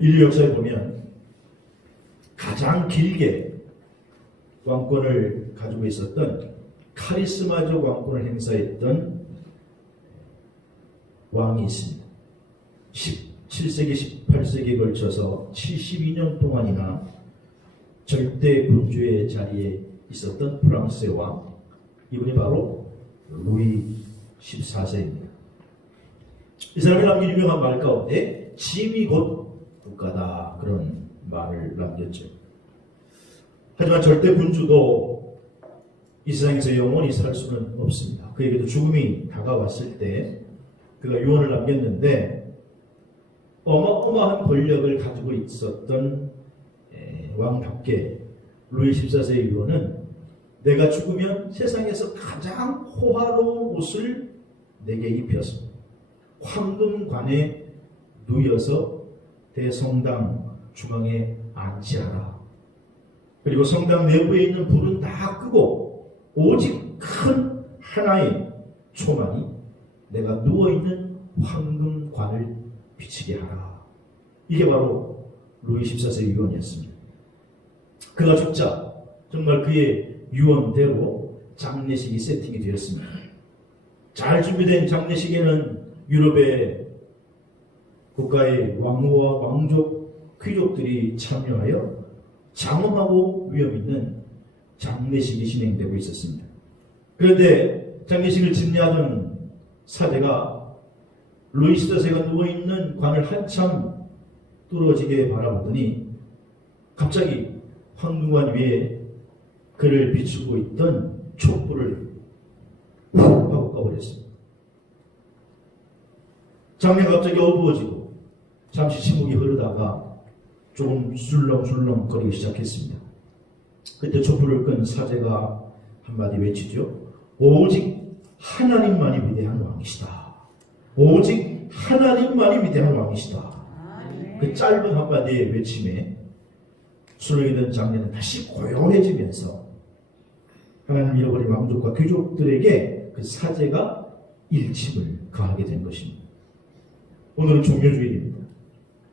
인류 역사에 보면 가장 길게 왕권을 가지고 있었던 카리스마적 왕권을 행사했던 왕이 있습니다. 17세기, 18세기에 걸쳐서 72년 동안이나 절대 군주의 자리에 있었던 프랑스의 왕, 이분이 바로 루이 14세입니다. 이 사람이 남긴 유명한 말 가운데 짐이 곧 국가다, 그런 말을 남겼죠. 하지만 절대 군주도 이 세상에서 영원히 살 수는 없습니다. 그에게도 죽음이 다가왔을 때 그가 유언을 남겼는데, 어마어마한 권력을 가지고 있었던 왕답게 루이 14세의 유언은 내가 죽으면 세상에서 가장 호화로운 옷을 내게 입혀서 황금관에 누여서 대성당 중앙에 안치하라. 그리고 성당 내부에 있는 불은 다 끄고 오직 큰 하나의 초만이 내가 누워있는 황금관을 비치게 하라. 이게 바로 루이 14세의 유언이었습니다. 그가 죽자 정말 그의 유언대로 장례식이 세팅이 되었습니다. 잘 준비된 장례식에는 유럽의 국가의 왕후와 왕족, 귀족들이 참여하여 장엄하고 위험있는 장례식이 진행되고 있었습니다. 그런데 장례식을 집례하던 사제가 루이 14세가 누워있는 관을 한참 뚫어지게 바라보더니 갑자기 황금관 위에 그를 비추고 있던 촛불을 훅 하고 꺼버렸습니다. 장례가 갑자기 어두워지고 잠시 침묵이 흐르다가 조금 술렁술렁 거리기 시작했습니다. 그때 촛불을 끈 사제가 한마디 외치죠. 오직 하나님만이 위대한 왕이시다. 오직 하나님만이 위대한 왕이시다. 그 짧은 한마디의 외침에 술렁이던 장례는 다시 고요해지면서 하나님 잃어버린 왕족과 귀족들에게 그 사제가 일침을 가하게 된 것입니다. 오늘은 종료주일입니다.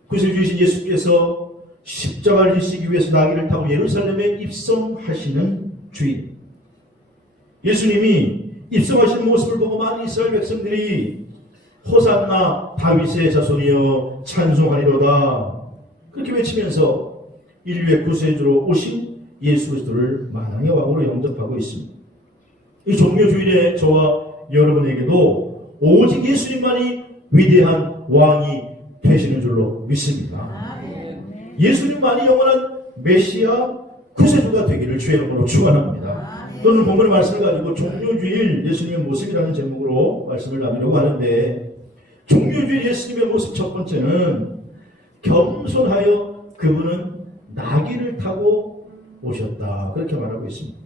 구세주이신 예수께서 십자가를 지시기 위해서 나귀를 타고 예루살렘에 입성하시는 주일. 예수님이 입성하시는 모습을 보고 많은 이스라엘 백성들이 호산나 다윗의 자손이여 찬송하리로다, 그렇게 외치면서 인류의 구세주로 오신 예수 그리스도를 만왕의 왕으로 영접하고 있습니다. 이 종료주일에 저와 여러분에게도 오직 예수님만이 위대한 왕이 되시는 줄로 믿습니다. 예수님만이 영원한 메시아 구세주가 되기를 주의 이름으로 축원합니다. 오늘 본문의 말씀을 가지고 종료주일 예수님의 모습이라는 제목으로 말씀을 나누려고 하는데, 종료주일 예수님의 모습 첫 번째는 겸손하여 그분은 나귀를 타고 오셨다, 그렇게 말하고 있습니다.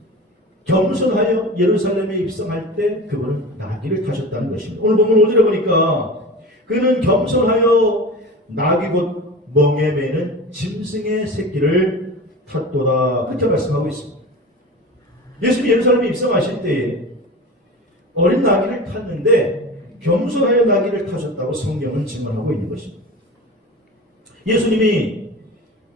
겸손하여 예루살렘에 입성할 때 그분은 나귀를 타셨다는 것입니다. 오늘 본문 5절에 보니까 그는 겸손하여 나귀 곧 멍에 매는 짐승의 새끼를 탔도다, 그렇게 말씀하고 있습니다. 예수님이 예루살렘에 입성하실 때에 어린 나귀를 탔는데 겸손하여 나귀를 타셨다고 성경은 증언하고 있는 것입니다. 예수님이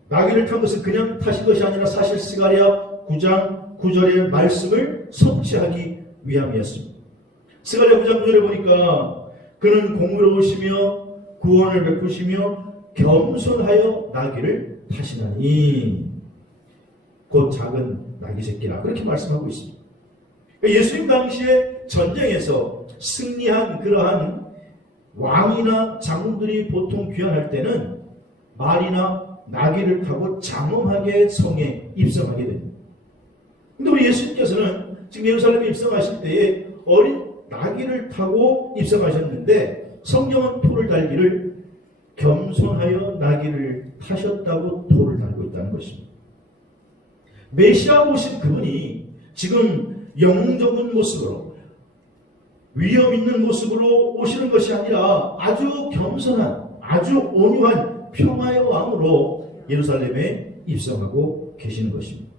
나귀를 탄 것은 그냥 타신 것이 아니라 사실 스가랴 9장 9절의 말씀을 성취하기 위함이었습니다. 스가랴 9장 9절에 보니까 그는 공의로우시며 구원을 베푸시며 겸손하여 나귀를 타시나니 곧 작은 나귀 새끼라, 그렇게 말씀하고 있습니다. 예수님 당시에 전쟁에서 승리한 그러한 왕이나 장군들이 보통 귀환할 때는 말이나 나귀를 타고 장엄하게 성에 입성하게 됩니다. 그런데 우리 예수님께서는 지금 예루살렘에 입성하실 때에 어린 나귀를 타고 입성하셨는데 성경은 토를 달기를 겸손하여 나귀를 타셨다고 토를 달고 있다는 것입니다. 메시아 오신 그분이 지금 영적인 모습으로 위험 있는 모습으로 오시는 것이 아니라 아주 겸손한, 아주 온유한 평화의 왕으로 예루살렘에 입성하고 계시는 것입니다.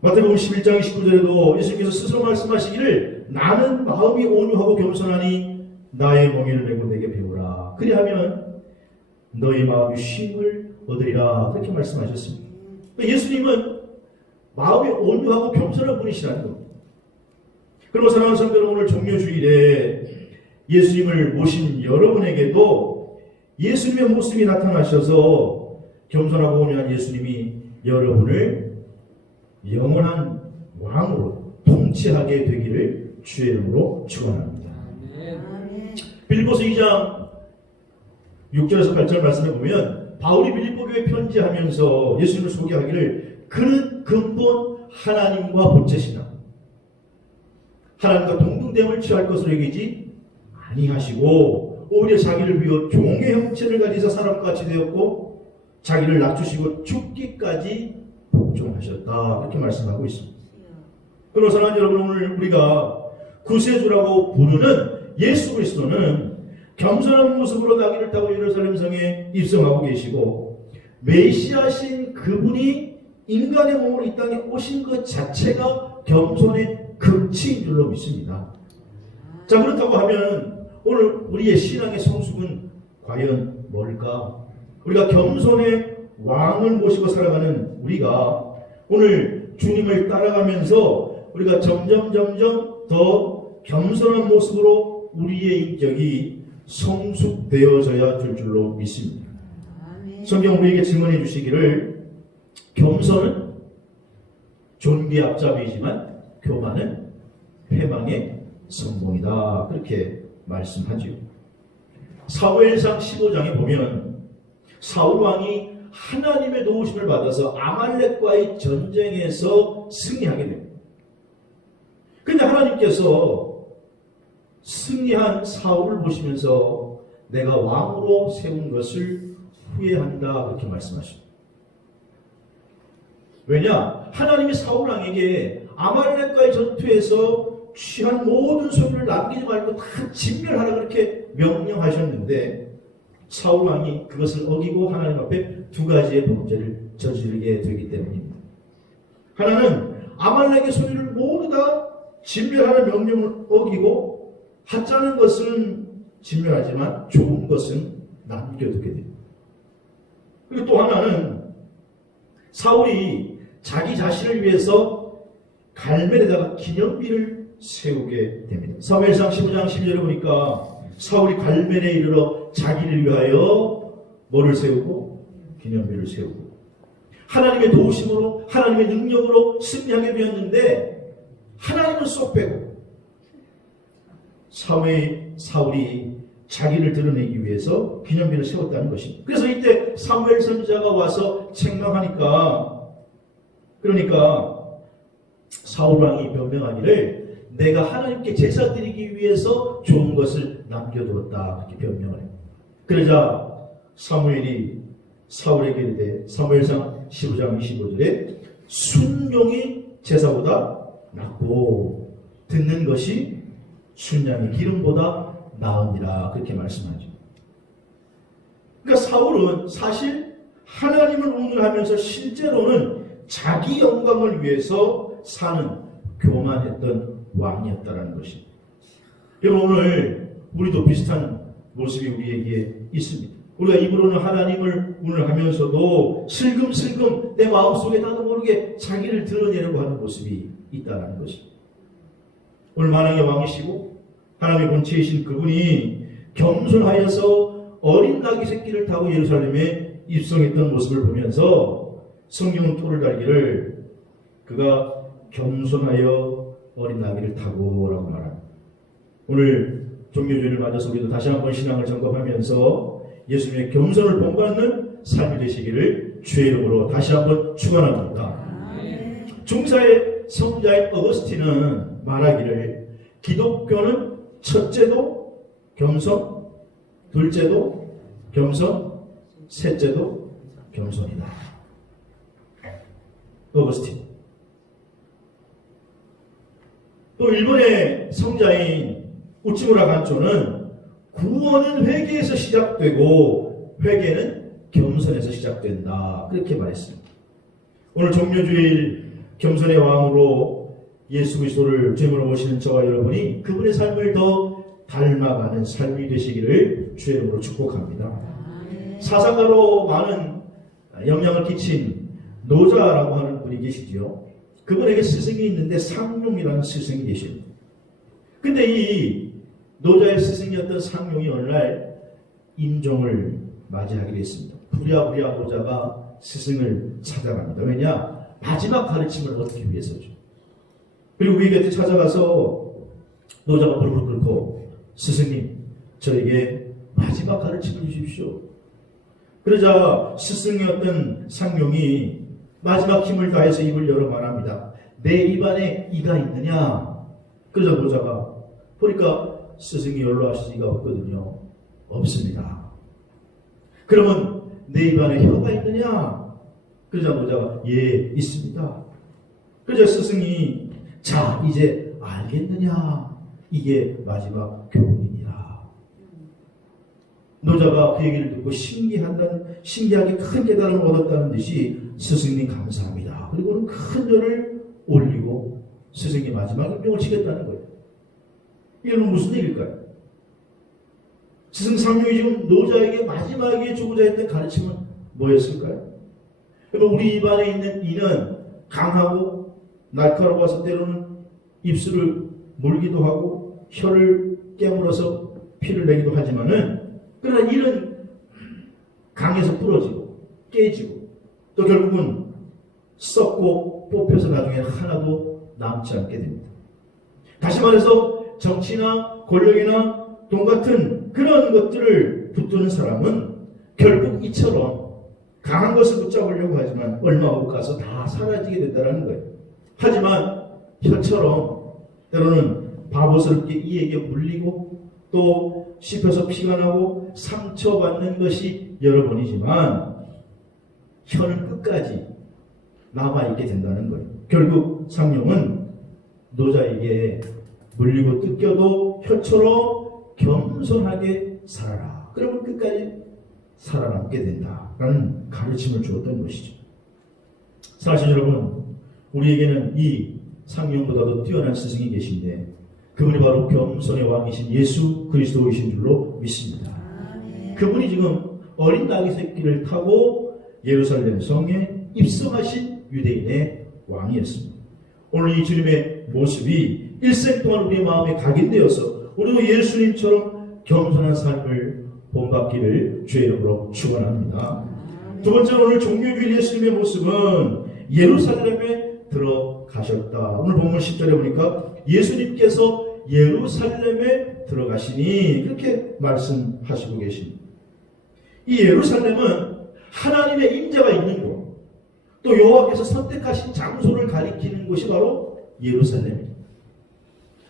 마태복음 11장 29절에도 예수님께서 스스로 말씀하시기를 나는 마음이 온유하고 겸손하니 나의 멍에를 메고 내게 배우라. 그리하면 너희 마음이 쉼을 얻으리라. 그렇게 말씀하셨습니다. 예수님은 마음이 온유하고 겸손한 분이시라는 겁니다. 그리고 사랑하는 성도 여러분, 오늘 종료주일에 예수님을 모신 여러분에게도 예수님의 모습이 나타나셔서 겸손하고 온유한 예수님이 여러분을 영원한 왕으로 통치하게 되기를 주의 이름으로 축원합니다. 빌립보서 2장 6절에서 8절 말씀해 보면 바울이 빌립보 교회에 편지하면서 예수님을 소개하기를 그는 근본 하나님과 본체시나 하나님과 동등됨을 취할 것으로 여기지 아니하시고 오히려 자기를 비워 종의 형체를 가지사 사람과 같이 되었고 자기를 낮추시고 죽기까지 복종하셨다. 이렇게 말씀하고 있습니다. 그러나 사랑하는 여러분, 오늘 우리가 구세주라고 부르는 예수 그리스도는 겸손한 모습으로 나귀를 타고 예루살렘 성에 입성하고 계시고 메시아신 그분이 인간의 몸으로 이 땅에 오신 것 자체가 겸손의 극치인 줄로 믿습니다. 자, 그렇다고 하면 오늘 우리의 신앙의 성숙은 과연 뭘까? 우리가 겸손의 왕을 모시고 살아가는 우리가 오늘 주님을 따라가면서 우리가 점점 더 겸손한 모습으로 우리의 인격이 성숙되어져야 될 줄로 믿습니다. 성경 우리에게 증언해 주시기를 겸손은 존귀의 앞잡이지만 교만은 패망의 선봉이다. 그렇게 말씀하죠. 사무엘상 15장에 보면 사울 왕이 하나님의 도우심을 받아서 아말렉과의 전쟁에서 승리하게 됩니다. 그런데 하나님께서 승리한 사울을 보시면서 내가 왕으로 세운 것을 후회한다. 그렇게 말씀하십니다. 왜냐? 하나님이 사울 왕에게 아말렉과의 전투에서 취한 모든 소유를 남기지 말고 다 진멸하라 그렇게 명령하셨는데 사울 왕이 그것을 어기고 하나님 앞에 두 가지의 범죄를 저지르게 되기 때문입니다. 하나는 아말렉의 소유를 모두 다 진멸하는 명령을 어기고 하찮은 것은 진멸하지만 좋은 것은 남겨두게 됩니다. 그리고 또 하나는 사울이 자기 자신을 위해서 갈멜에다가 기념비를 세우게 됩니다. 사무엘상 15장 12절에 보니까 사울이 갈멜에 이르러 자기를 위하여 뭐를 세우고? 기념비를 세우고 하나님의 도우심으로 하나님의 능력으로 승리하게 되었는데 하나님은 쏙 빼고 사울이 자기를 드러내기 위해서 기념비를 세웠다는 것입니다. 그래서 이때 사무엘 선지자가 와서 책망하니까 그러니까 사울 왕이 변명하기를 내가 하나님께 제사 드리기 위해서 좋은 것을 남겨두었다. 그렇게 변명을 해요. 그러자 사무엘이 사울에게 이르되 사무엘상 15장 25절에 순종이 제사보다 낫고 듣는 것이 순양의 기름보다 나으니라. 그렇게 말씀하죠. 그러니까 사울은 사실 하나님을 운운하면서 실제로는 자기 영광을 위해서 사는 교만했던 왕이었다라는 것입니다. 여러분, 오늘 우리도 비슷한 모습이 우리에게 있습니다. 우리가 입으로는 하나님을 운운하면서도 슬금슬금 내 마음속에 나도 모르게 자기를 드러내려고 하는 모습이 있다는 것입니다. 오늘 만왕의 왕이시고 하나님의 본체이신 그분이 겸손하여서 어린 나귀 새끼를 타고 예루살렘에 입성했던 모습을 보면서 성경은 토를 달기를 그가 겸손하여 어린 나귀를 타고 라고 말합니다. 오늘 종료주일을 맞아서 우리도 다시 한번 신앙을 점검하면서 예수님의 겸손을 본받는 삶이 되시기를 주의 이름으로 다시 한번 축원합니다. 중사의 성자인 어거스틴은 말하기를 기독교는 첫째도 겸손, 둘째도 겸손, 셋째도 겸손이다. 어거스틴. 또 일본의 성자인 우치무라 간초는 구원은 회개에서 시작되고 회개는 겸손에서 시작된다. 그렇게 말했습니다. 오늘 종료주일 겸손의 왕으로 예수 그리스도를 주님으로 모시는 저와 여러분이 그분의 삶을 더 닮아가는 삶이 되시기를 주의 이름으로 축복합니다. 사상가로 많은 영향을 끼친 노자라고 하는 분이 계시죠. 그분에게 스승이 있는데 상룡이라는 스승이 계십니다. 근데 이 노자의 스승이었던 상룡이 어느 날 임종을 맞이하게 됐습니다. 부랴부랴 노자가 스승을 찾아갑니다. 왜냐? 마지막 가르침을 얻기 위해서죠. 그리고 우리 곁에 찾아가서 노자가 무릎을 꿇고 스승님, 저에게 마지막 가르침을 주십시오. 그러자 스승이었던 상룡이 마지막 힘을 다해서 입을 열어 말합니다. 내 입안에 이가 있느냐? 그러자 노자가 보니까 스승이 연로하실 리가 없거든요. 없습니다. 그러면 내 입안에 혀가 있느냐? 그러자 노자가 예, 있습니다. 그러자 스승이 자, 이제 알겠느냐? 이게 마지막 교훈이니라. 노자가 그 얘기를 듣고 신기하게 큰 깨달음을 얻었다는 듯이 스승님 감사합니다. 그리고는 큰 절을 올리고 스승이 마지막 임종을 치겠다는 거예요. 이건 무슨 얘기일까요? 스승 상룡이 지금 노자에게 마지막에 주고자 했던 가르침은 뭐였을까요? 우리 입안에 있는 이는 강하고 날카로워서 때로는 입술을 물기도 하고 혀를 깨물어서 피를 내기도 하지만은 그러나 이는 강해서 부러지고 깨지고 또 결국은 썩고 뽑혀서 나중에 하나도 남지 않게 됩니다. 다시 말해서 정치나 권력이나 돈 같은 그런 것들을 붙드는 사람은 결국 이처럼 강한 것을 붙잡으려고 하지만 얼마 못 가서 다 사라지게 된다는 거예요. 하지만 혀처럼 때로는 바보스럽게 이에게 물리고 또 씹혀서 피가 나고 상처받는 것이 여러 번이지만 혀는 끝까지 남아있게 된다는 거예요. 결국 상룡은 노자에게 물리고 뜯겨도 혀처럼 겸손하게 살아라. 그러면 끝까지 살아남게 된다라는 가르침을 주었던 것이죠. 사실 여러분, 우리에게는 이 상룡보다도 뛰어난 스승이 계신데 그분이 바로 겸손의 왕이신 예수 그리스도이신 줄로 믿습니다. 그분이 지금 어린 나귀 새끼를 타고 예루살렘 성에 입성하신 유대인의 왕이었습니다. 오늘 이 주님의 모습이 일생 동안 우리의 마음에 각인되어서 우리도 예수님처럼 겸손한 삶을 본받기를 주의 이름으로 축원합니다. 두 번째는 오늘 종료주일 예수님의 모습은 예루살렘에 들어가셨다. 오늘 본문 10절에 보니까 예수님께서 예루살렘에 들어가시니 그렇게 말씀하시고 계십니다. 이 예루살렘은 하나님의 임재가 있는 곳, 또 여호와께서 선택하신 장소를 가리키는 곳이 바로 예루살렘입니다.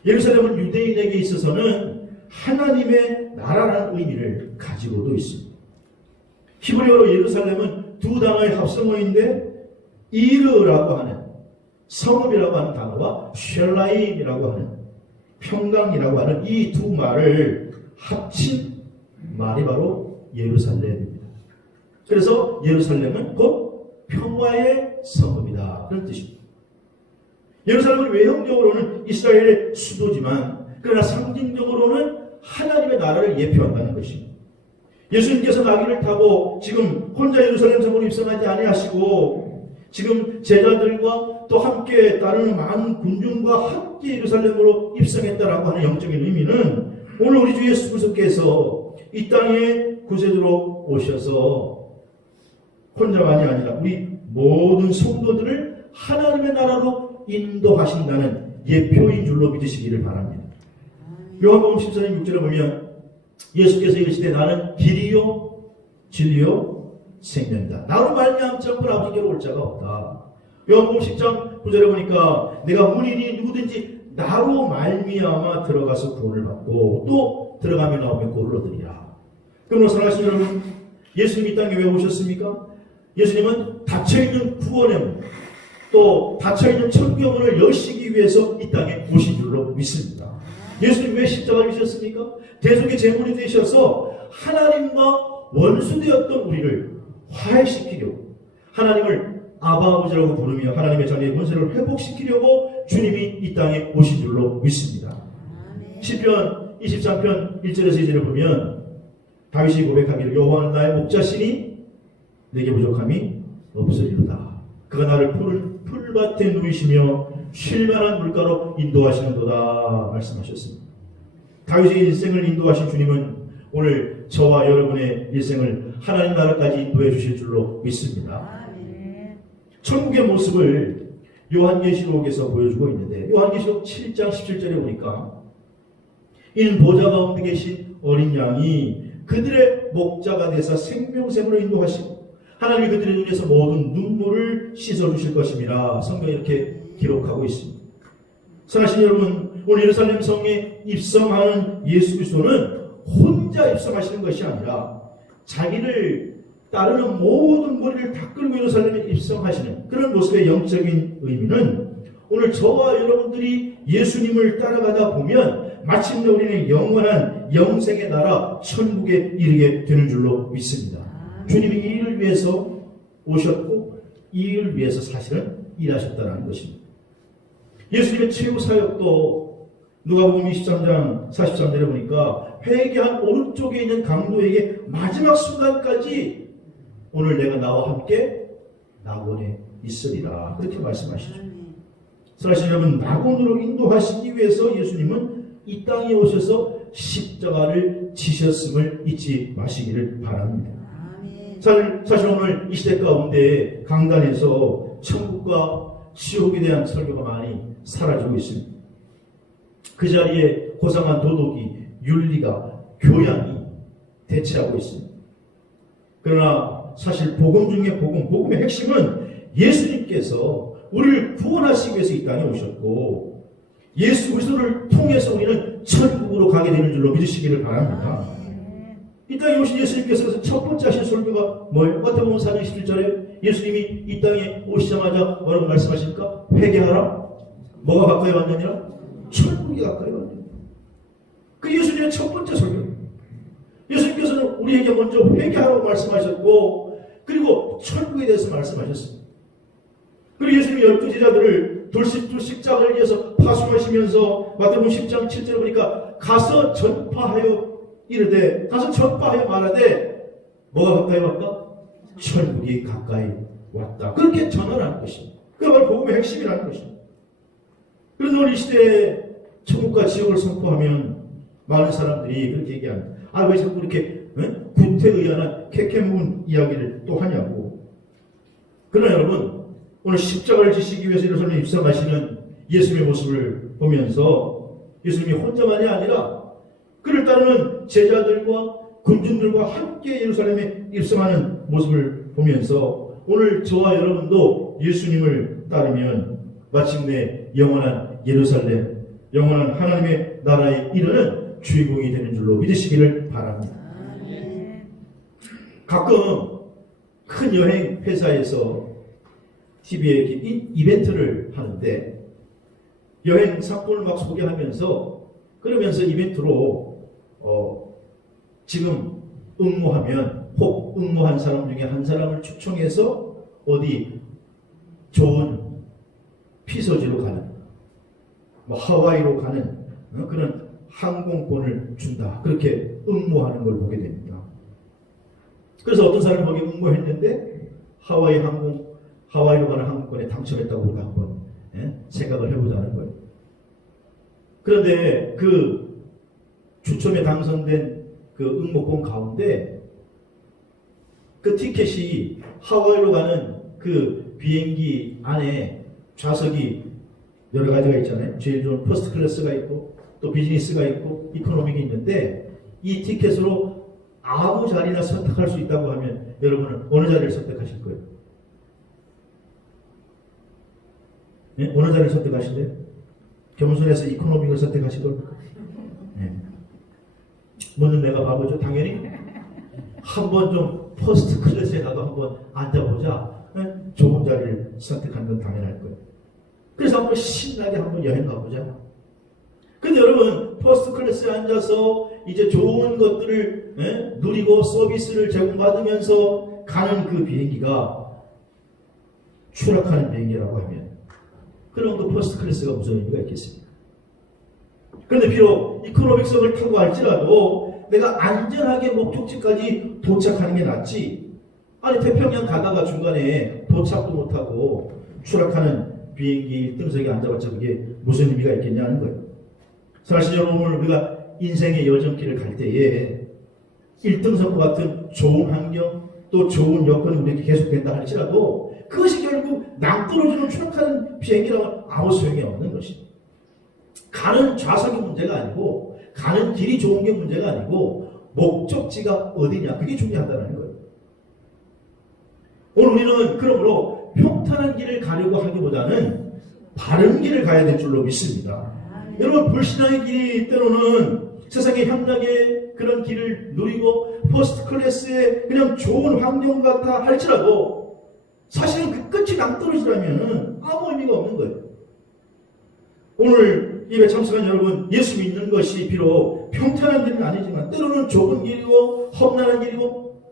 예루살렘은 유대인에게 있어서는 하나님의 나라라는 의미를 가지고도 있습니다. 히브리어로 예루살렘은 두 단어의 합성어인데 이르라고 하는 성읍이라고 하는 단어와 쉘라임이라고 하는 평강이라고 하는 이 두 말을 합친 말이 바로 예루살렘입니다. 그래서 예루살렘은 곧 평화의 성읍이다. 그런 뜻입니다. 예루살렘은 외형적으로는 이스라엘의 수도지만 그러나 상징적으로는 하나님의 나라를 예표한다는 것입니다. 예수님께서 나귀를 타고 지금 혼자 예루살렘 성으로 입성하지 아니하시고 지금 제자들과 또 함께 따르는 많은 군중과 함께 예루살렘으로 입성했다라고 하는 영적인 의미는 오늘 우리 주 예수 그리스도께서 이 땅에 구세주로 오셔서 혼자만이 아니라 우리 모든 성도들을 하나님의 나라로 인도하신다는 예표인 줄로 믿으시기를 바랍니다. 요한복음 14장 6절에 보면 예수께서 이르시되 나는 길이요 진리요 생명이다. 나로 말미암지 않고 아버지께로 올 자가 없다. 요한복음 10장 9절에 보니까 내가 문이니 누구든지 나로 말미암아 들어가서 구원을 받고 또 들어가며 나오면 구원을 얻으리라. 그러므로 사랑하시는 여러분, 예수님이 이 땅에 왜 오셨습니까? 예수님은 닫혀있는 구원의 문, 또 닫혀있는 천국의 문을 여시기 위해서 이 땅에 오신 줄로 믿습니다. 예수님 왜 십자가를 지셨습니까? 대속의 제물이 되셔서 하나님과 원수되었던 우리를 화해시키려고, 하나님을 아버지라고 부르며 하나님의 자녀의 권세를 회복시키려고 주님이 이 땅에 오신 줄로 믿습니다. 시편 23편 1절에서 2절을 보면 다윗이 고백하기를 여호와는 나의 목자시니 내게 부족함이 없으리로다. 그가 나를 풀밭에 누이시며 쉴만한 물가로 인도하시는도다 말씀하셨습니다. 다윗의 일생을 인도하신 주님은 오늘 저와 여러분의 일생을 하나님 나라까지 인도해 주실 줄로 믿습니다. 천국의 모습을 요한계시록에서 보여주고 있는데 요한계시록 7장 17절에 보니까 이는 보좌 가운데 계신 어린 양이 그들의 목자가 되사 생명샘으로 인도하시고 하나님이 그들의 눈에서 모든 눈물을 씻어주실 것입니다. 성경에 이렇게 기록하고 있습니다. 사랑하신 여러분, 오늘 예루살렘 성에 입성하는 예수 그리스도는 혼자 입성하시는 것이 아니라 자기를 따르는 모든 무리를 다 끌고 예루살렘에 입성하시는 그런 모습의 영적인 의미는 오늘 저와 여러분들이 예수님을 따라가다 보면 마침내 우리는 영원한 영생의 나라 천국에 이르게 되는 줄로 믿습니다. 주님이 이 일을 위해서 오셨고 이 일을 위해서 사실은 일하셨다는 것입니다. 예수님의 최후 사역도 누가복음 23장 43절에 보니까 회개한 오른쪽에 있는 강도에게 마지막 순간까지 오늘 내가 나와 함께 낙원에 있으리라 그렇게 말씀하시죠. 사실 여러분, 낙원으로 인도하시기 위해서 예수님은 이 땅에 오셔서 십자가를 지셨음을 잊지 마시기를 바랍니다. 사실 오늘 이 시대 가운데 강단에서 천국과 지옥에 대한 설교가 많이 사라지고 있습니다. 그 자리에 고상한 도덕이, 윤리가, 교양이 대체하고 있습니다. 그러나 사실 복음 중에 복음의 핵심은 예수님께서 우리를 구원하시기 위해서 이 땅에 오셨고 예수 그리스도를 통해서 우리는 천국으로 가게 되는 줄로 믿으시기를 바랍니다. 이 땅에 오신 예수님께서 첫 번째 하신 설교가 뭐예요? 마태복음 4장 17절에 예수님이 이 땅에 오시자마자 뭐라고 말씀하십니까? 회개하라. 뭐가 가까이 왔느냐? 천국이 가까이 왔느냐. 그 예수님의 첫 번째 설교. 예수님께서는 우리에게 먼저 회개하라고 말씀하셨고 그리고 천국에 대해서 말씀하셨습니다. 그리고 예수님이 12제자들을 돌십자가를 위해서 파송하시면서 마태복음 10장 7절에 보니까 가서 전파하여 이르되 가서 전파하여 말하되 뭐가 가까이 왔다? 천국이 가까이 왔다. 그렇게 전하라는 것입니다. 그게 바로 복음의 핵심이라는 것입니다. 그런데 오늘 이 시대에 천국과 지옥을 선포하면 많은 사람들이 그렇게 얘기합니다. 왜 자꾸 이렇게 구태의연한 캐캐묵은 이야기를 또 하냐고. 그러나 여러분, 오늘 십자가를 지시기 위해서 예루살렘에 입성하시는 예수님의 모습을 보면서 예수님이 혼자만이 아니라 그를 따르는 제자들과 군중들과 함께 예루살렘에 입성하는 모습을 보면서 오늘 저와 여러분도 예수님을 따르면 마침내 영원한 예루살렘, 영원한 하나님의 나라에 이르는 주인공이 되는 줄로 믿으시기를 바랍니다. 가끔 큰 여행 회사에서 TV에 이벤트를 하는데 여행 상품을 막 소개하면서 그러면서 이벤트로 지금 응모하면 혹 응모한 사람 중에 한 사람을 추첨해서 어디 좋은 피서지로 가는 하와이로 가는 그런 항공권을 준다. 그렇게 응모하는 걸 보게 됩니다. 그래서 어떤 사람이 거기 응모했는데 하와이로 가는 항공권에 당첨했다고 우리가 한번 생각을 해보자는 거예요. 그런데 그 추첨에 당선된 그 응모권 가운데 그 티켓이 하와이로 가는 그 비행기 안에 좌석이 여러 가지가 있잖아요. 제일 좋은 퍼스트 클래스가 있고 또 비즈니스가 있고 이코노미가 있는데 이 티켓으로 아무 자리나 선택할 수 있다고 하면 여러분은 어느 자리를 선택하실 거예요? 네? 어느 자리를 선택하실래요? 겸손해서 이코노미를 선택하실 겁니까? 네. 뭐는 내가 바보죠? 당연히 한번 좀 퍼스트 클래스에라도 한번 앉아보자. 네? 좋은 자리를 선택하는 건 당연할 거예요. 그래서 한번 신나게 한번 여행 가보자. 근데 여러분 퍼스트 클래스에 앉아서 이제 좋은 것들을 누리고 서비스를 제공받으면서 가는 그 비행기가 추락하는 비행기라고 하면 그럼 그 퍼스트 클래스가 무슨 의미가 있겠습니까? 그런데 비록 이코노믹석을 타고 할지라도 내가 안전하게 목적지까지 도착하는 게 낫지. 아니 태평양 가다가 중간에 도착도 못하고 추락하는 비행기 1등석에 앉아봤자 그게 무슨 의미가 있겠냐는 거예요. 사실 여러분 오늘 우리가 인생의 여정길을 갈 때에 1등석과 같은 좋은 환경 또 좋은 여건이 우리에게 계속된다 할지라도 그것이 결국 낭떠러지로 추락하는 비행기라면 아무 소용이 없는 것입니다. 가는 좌석이 문제가 아니고 가는 길이 좋은 게 문제가 아니고 목적지가 어디냐 그게 중요하다는 거예요. 오늘 우리는 그러므로 평탄한 길을 가려고 하기보다는 바른 길을 가야 될 줄로 믿습니다. 여러분 불신앙의 길이 때로는 세상의 향락의 그런 길을 누리고 퍼스트 클래스의 그냥 좋은 환경 같아 할지라도 사실은 그 끝이 낭떠러지라면 아무 의미가 없는 거예요. 오늘 입에 참석한 여러분 예수 믿는 것이 비록 평탄한 길은 아니지만 때로는 좁은 길이고 험난한 길이고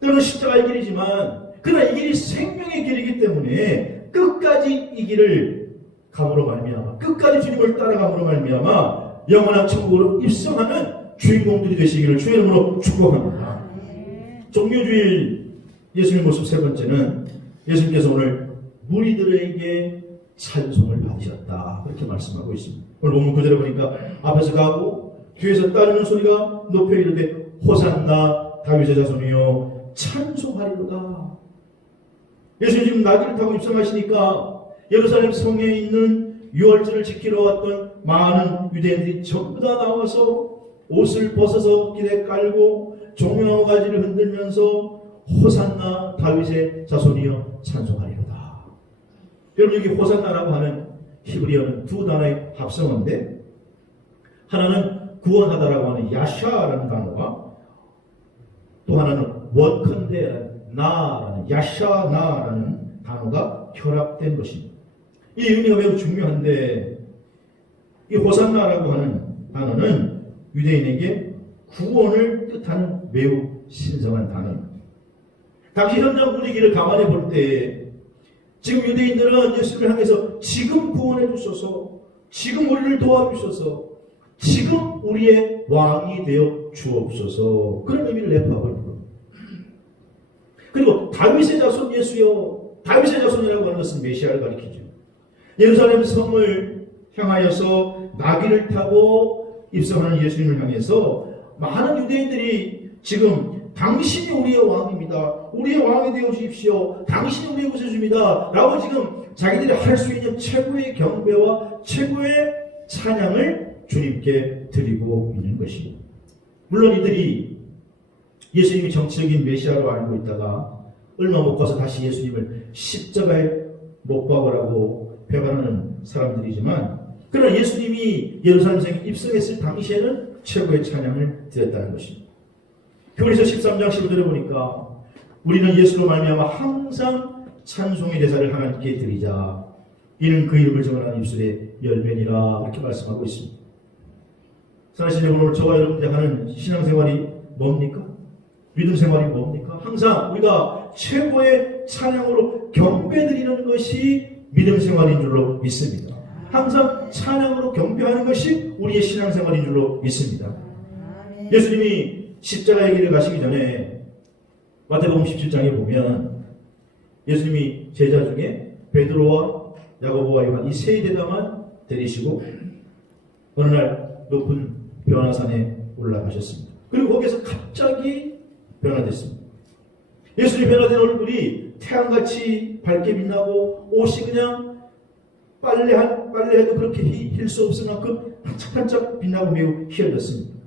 때로는 십자가의 길이지만 그러나 이 길이 생명의 길이기 때문에 끝까지 이 길을 감으로 말미암아 끝까지 주님을 따라감으로 말미암아 영원한 천국으로 입성하는 주인공들이 되시기를 주의 이름으로 축복합니다. 종료주일 예수님의 모습 세 번째는 예수님께서 오늘 무리들에게 찬송을 받으셨다 그렇게 말씀하고 있습니다. 오늘 본문 9절에 보니까 앞에서 가고 뒤에서 따르는 소리가 높여 이르되 호산나 다윗의 자손이여 찬송하리로다. 예수님 지금 나귀를 타고 입성하시니까 예루살렘 성에 있는 유월절을 지키러 왔던 많은 유대인들이 전부 다 나와서 옷을 벗어서 길에 깔고 종려나무 가지를 흔들면서 호산나 다윗의 자손이여 찬송하리로다. 여러분 여기 호산나라고 하는 히브리어는 두 단어의 합성어인데 하나는 구원하다라고 하는 야샤라는 단어와 또 하나는 원컨대라는 나라는 야샤나라는 단어가 결합된 것입니다. 이 의미가 매우 중요한데 이 호산나라고 하는 단어는 유대인에게 구원을 뜻하는 매우 신성한 단어입니다. 당시 현장 분위기를 감안해 볼 때 지금 유대인들은 예수님을 향해서 지금 구원해 주소서, 지금 우리를 도와주소서, 지금 우리의 왕이 되어 주옵소서 그런 의미를 내포하고 있는 겁니다. 그리고 다윗의 자손 예수여, 다윗의 자손이라고 하는 것은 메시아를 가리키죠. 예루살렘 성을 향하여서 나귀를 타고 입성하는 예수님을 향해서 많은 유대인들이 지금 당신이 우리의 왕입니다. 우리의 왕이 되어 주십시오. 당신이 우리의 구세주입니다. 라고 지금 자기들이 할 수 있는 최고의 경배와 최고의 찬양을 주님께 드리고 있는 것입니다. 물론 이들이 예수님이 정치적인 메시아로 알고 있다가 얼마 못 가서 다시 예수님을 십자가에 못 박으라고 배반하는 사람들이지만 그러나 예수님이 예루살렘에 입성했을 당시에는 최고의 찬양을 드렸다는 것입니다. 히브리서 13장 15절에 보니까 우리는 예수로 말미암아 항상 찬송의 대사를 하나님께 드리자. 이는 그 이름을 정하는 입술의 열매니라 이렇게 말씀하고 있습니다. 사실 오늘 저와 여러분들이 하는 신앙생활이 뭡니까? 믿음 생활이 뭡니까? 항상 우리가 최고의 찬양으로 경배드리는 것이 믿음 생활인 줄로 믿습니다. 항상 찬양으로 경배하는 것이 우리의 신앙생활인 줄로 믿습니다. 예수님이 십자가의 길을 가시기 전에 마태복음 17장에 보면 예수님이 제자 중에 베드로와 야고보와 요한 이 세 대다만 데리시고 어느 날 높은 변화산에 올라가셨습니다. 그리고 거기에서 갑자기 변화됐습니다. 예수님 변화된 얼굴이 태양같이 밝게 빛나고 옷이 그냥 빨래해도 그렇게 힐 수 없을 만큼 반짝반짝 빛나고 매우 희어졌습니다.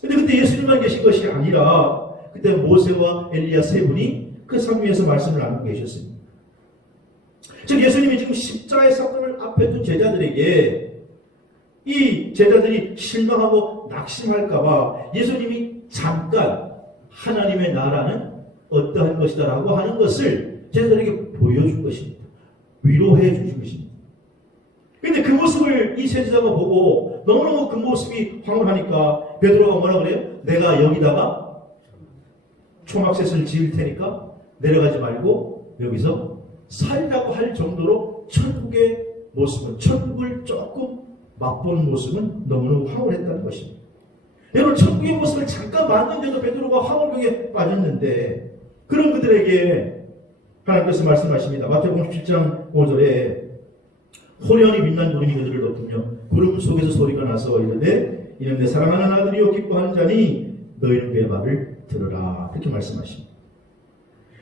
근데 그때 예수님만 계신 것이 아니라 그때 모세와 엘리야 세 분이 그 산 위에서 말씀을 나누고 계셨습니다. 즉 예수님이 지금 십자가의 사건을 앞에 둔 제자들에게 이 제자들이 실망하고 낙심할까봐 예수님이 잠깐 하나님의 나라는 어떠한 것이다 라고 하는 것을 제자들에게 보여준 것입니다. 위로해 주신 것입니다. 그런데 그 모습을 이 제자가 보고 너무너무 그 모습이 황홀하니까 베드로가 뭐라 그래요? 내가 여기다가 초막셋을 지을 테니까 내려가지 말고 여기서 살라고 할 정도로 천국의 모습은 천국을 조금 맛본 모습은 너무너무 황홀했다는 것입니다. 여러분 천국의 모습을 잠깐 봤는데도 베드로가 황홀경에 빠졌는데 그런 그들에게 하나님께서 말씀하십니다. 마태복음 17장 5절에 호련히 빛난 구름이 그들을 덮으며 구름 속에서 소리가 나서 이르되 이는 내 사랑하는 아들이요 기뻐하는 자니 너희는 그의 말을 들으라. 그렇게 말씀하십니다.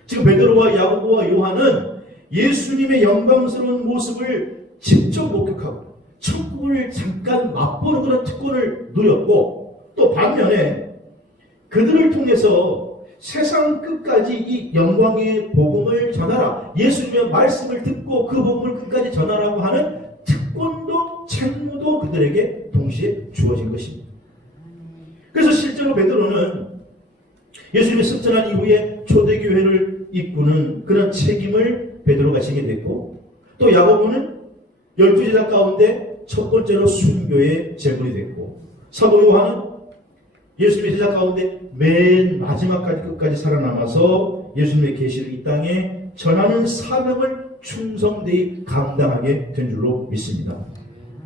지금 베드로와 야고보와 요한은 예수님의 영광스러운 모습을 직접 목격하고 천국을 잠깐 맛보는 그런 특권을 누렸고 또 반면에 그들을 통해서 세상 끝까지 이 영광의 복음을 전하라. 예수님의 말씀을 듣고 그 복음을 끝까지 전하라고 하는 특권도 책무도 그들에게 동시에 주어진 것입니다. 그래서 실제로 베드로는 예수님이 승천한 이후에 초대교회를 이끄는 그런 책임을 베드로가 지게 됐고 또 야고보는 12제자 가운데 첫 번째로 순교의 제물이 됐고 사도 요한은 예수님의 제자 가운데 맨 마지막까지 끝까지 살아남아서 예수님의 계시를 이 땅에 전하는 사명을 충성되이 감당하게 된 줄로 믿습니다.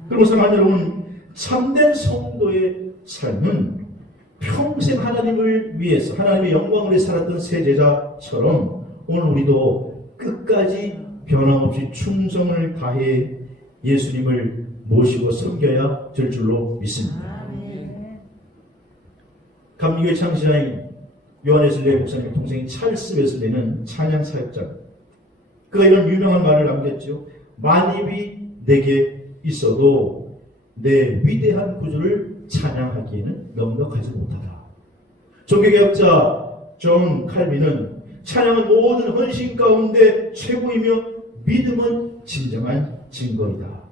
그리고 사랑하는 여러분, 참된 성도의 삶은 평생 하나님을 위해서 하나님의 영광을 위해 살았던 세 제자처럼 오늘 우리도 끝까지 변함없이 충성을 다해 예수님을 모시고 섬겨야 될 줄로 믿습니다. 감리교회 창시자인 요한 웨슬레이 목사님의 동생인 찰스 웨슬레이는 찬양 사역자. 그가 이런 유명한 말을 남겼죠. 만입이 내게 있어도 내 위대한 구주를 찬양하기에는 넉넉하지 못하다. 종교개혁자 존 칼빈은 찬양은 모든 헌신 가운데 최고이며 믿음은 진정한 증거이다.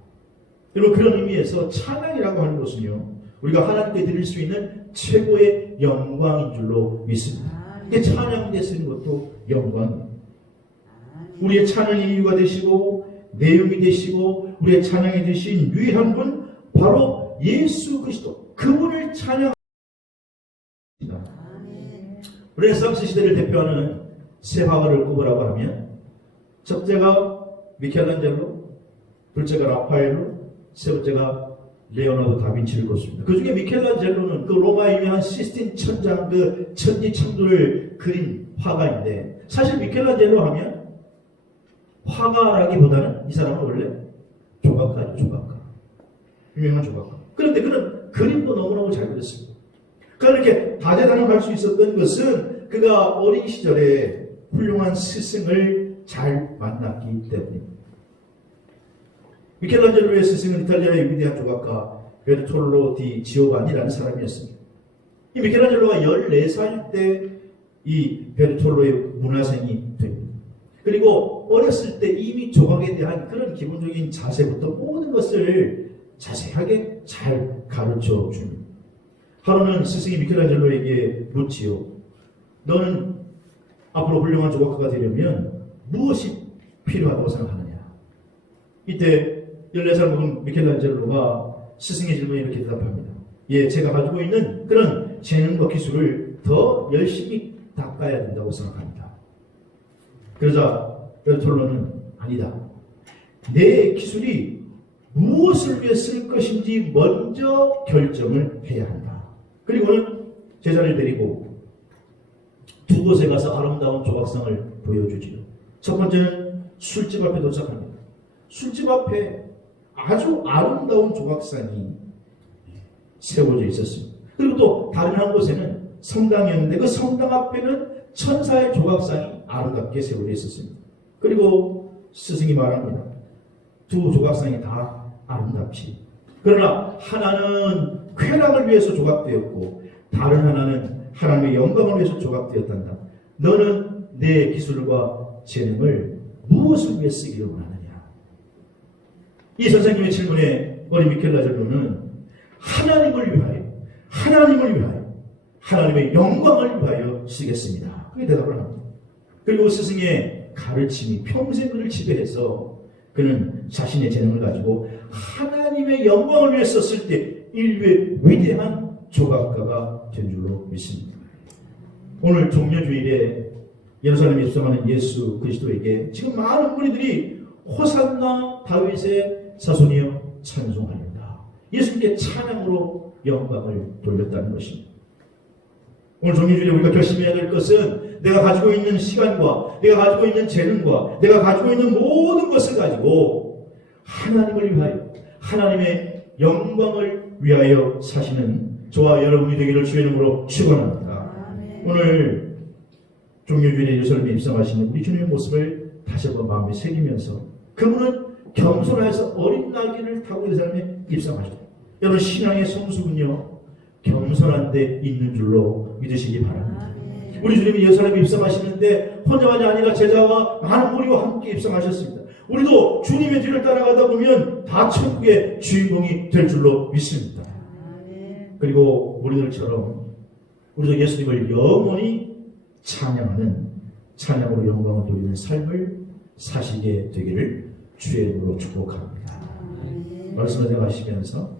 여러분 그런 의미에서 찬양이라고 하는 것은요 우리가 하나님께 드릴 수 있는 최고의 영광인 줄로 믿습니다. 이게 찬양에 쓰는 것도 영광입니다. 우리의 찬양의 이유가 되시고 내용이 되시고 우리의 찬양이 되신 유일한 분 바로 예수 그리스도 그분을 찬양합니다. 르네상스 시대를 대표하는 세 화가를 꼽으라고 하면 첫째가 미켈란젤로, 둘째가 라파엘로, 세 번째가 레오나르도 다빈치를 꼽습니다. 그 중에 미켈란젤로는 그 로마의 유명한 시스틴 천장 그 천지창조를 그린 화가인데 사실 미켈란젤로 하면 화가라기보다는 이 사람은 원래 조각가죠. 조각가. 유명한 조각가. 그런데 그는 그림도 너무너무 잘 그렸습니다. 그가 이렇게 다재다능할 수 있었던 것은 그가 어린 시절에 훌륭한 스승을 잘 만났기 때문입니다. 미켈란젤로의 스승은 이탈리아의 위대한 조각가 베르톨로 디 지오반니라는 사람이었습니다. 이 미켈란젤로가 14살 때 이 베르톨로의 문화생이 됩니다. 그리고 어렸을 때 이미 조각에 대한 그런 기본적인 자세부터 모든 것을 자세하게 잘 가르쳐 줍니다. 하루는 스승이 미켈란젤로에게 묻지요. 너는 앞으로 훌륭한 조각가가 되려면 무엇이 필요하다고 생각하느냐? 이때 14살 먹은 미켈란젤로가 스승의 질문에 이렇게 대답합니다. 예, 제가 가지고 있는 그런 재능과 기술을 더 열심히 닦아야 된다고 생각합니다. 그러자 베르톨로는 아니다. 내 기술이 무엇을 위해 쓸 것인지 먼저 결정을 해야 한다. 그리고는 제자를 데리고 두 곳에 가서 아름다운 조각상을 보여주지요. 첫 번째는 술집 앞에 도착합니다. 술집 앞에 아주 아름다운 조각상이 세워져 있었습니다. 그리고 또 다른 한 곳에는 성당이었는데 그 성당 앞에는 천사의 조각상이 아름답게 세워져 있었습니다. 그리고 스승이 말합니다. 두 조각상이 다 아름답지. 그러나 하나는 쾌락을 위해서 조각되었고 다른 하나는 하나님의 영광을 위해서 조각되었단다. 너는 내 기술과 재능을 무엇을 위해 쓰기를 원하느냐? 이 선생님의 질문에 어린 미켈란젤로는 하나님을 위하여 하나님의 영광을 위하여 쓰겠습니다. 그게 대답을 합니다. 그리고 스승의 가르침이 평생 그를 지배해서 그는 자신의 재능을 가지고 하나님의 영광을 위해 썼을 때 인류의 위대한 조각가가 된 줄로 믿습니다. 오늘 종려주일에 예루살렘에 입성하는 예수 그리스도에게 지금 많은 무리들이 호산나 다윗의 자손이여 찬송하리로다. 예수님께 찬양으로 영광을 돌렸다는 것입니다. 오늘 종료주일에 우리가 결심해야 될 것은 내가 가지고 있는 시간과 내가 가지고 있는 재능과 내가 가지고 있는 모든 것을 가지고 하나님을 위하여 하나님의 영광을 위하여 사시는 저와 여러분이 되기를 주의 이름으로 축원합니다. 오늘 종료주일에 예루살렘에 입성하시는 우리 주님의 모습을 다시 한번 마음에 새기면서 그분은 겸손해서 어린 나귀를 타고 예루살렘에 입성하셨다. 여러분 신앙의 성수군요 겸손한 데 있는 줄로 믿으시기 바랍니다. 우리 주님이 예루살렘에 입성하시는데 혼자만이 아니라 제자와 많은 무리와 함께 입성하셨습니다. 우리도 주님의 뒤를 따라가다 보면 다 천국의 주인공이 될 줄로 믿습니다. 그리고 우리들처럼 우리도 예수님을 영원히 찬양하는 찬양으로 영광을 돌리는 삶을 사시게 되기를 주의 이름으로 축복합니다. 말씀을 내가시면서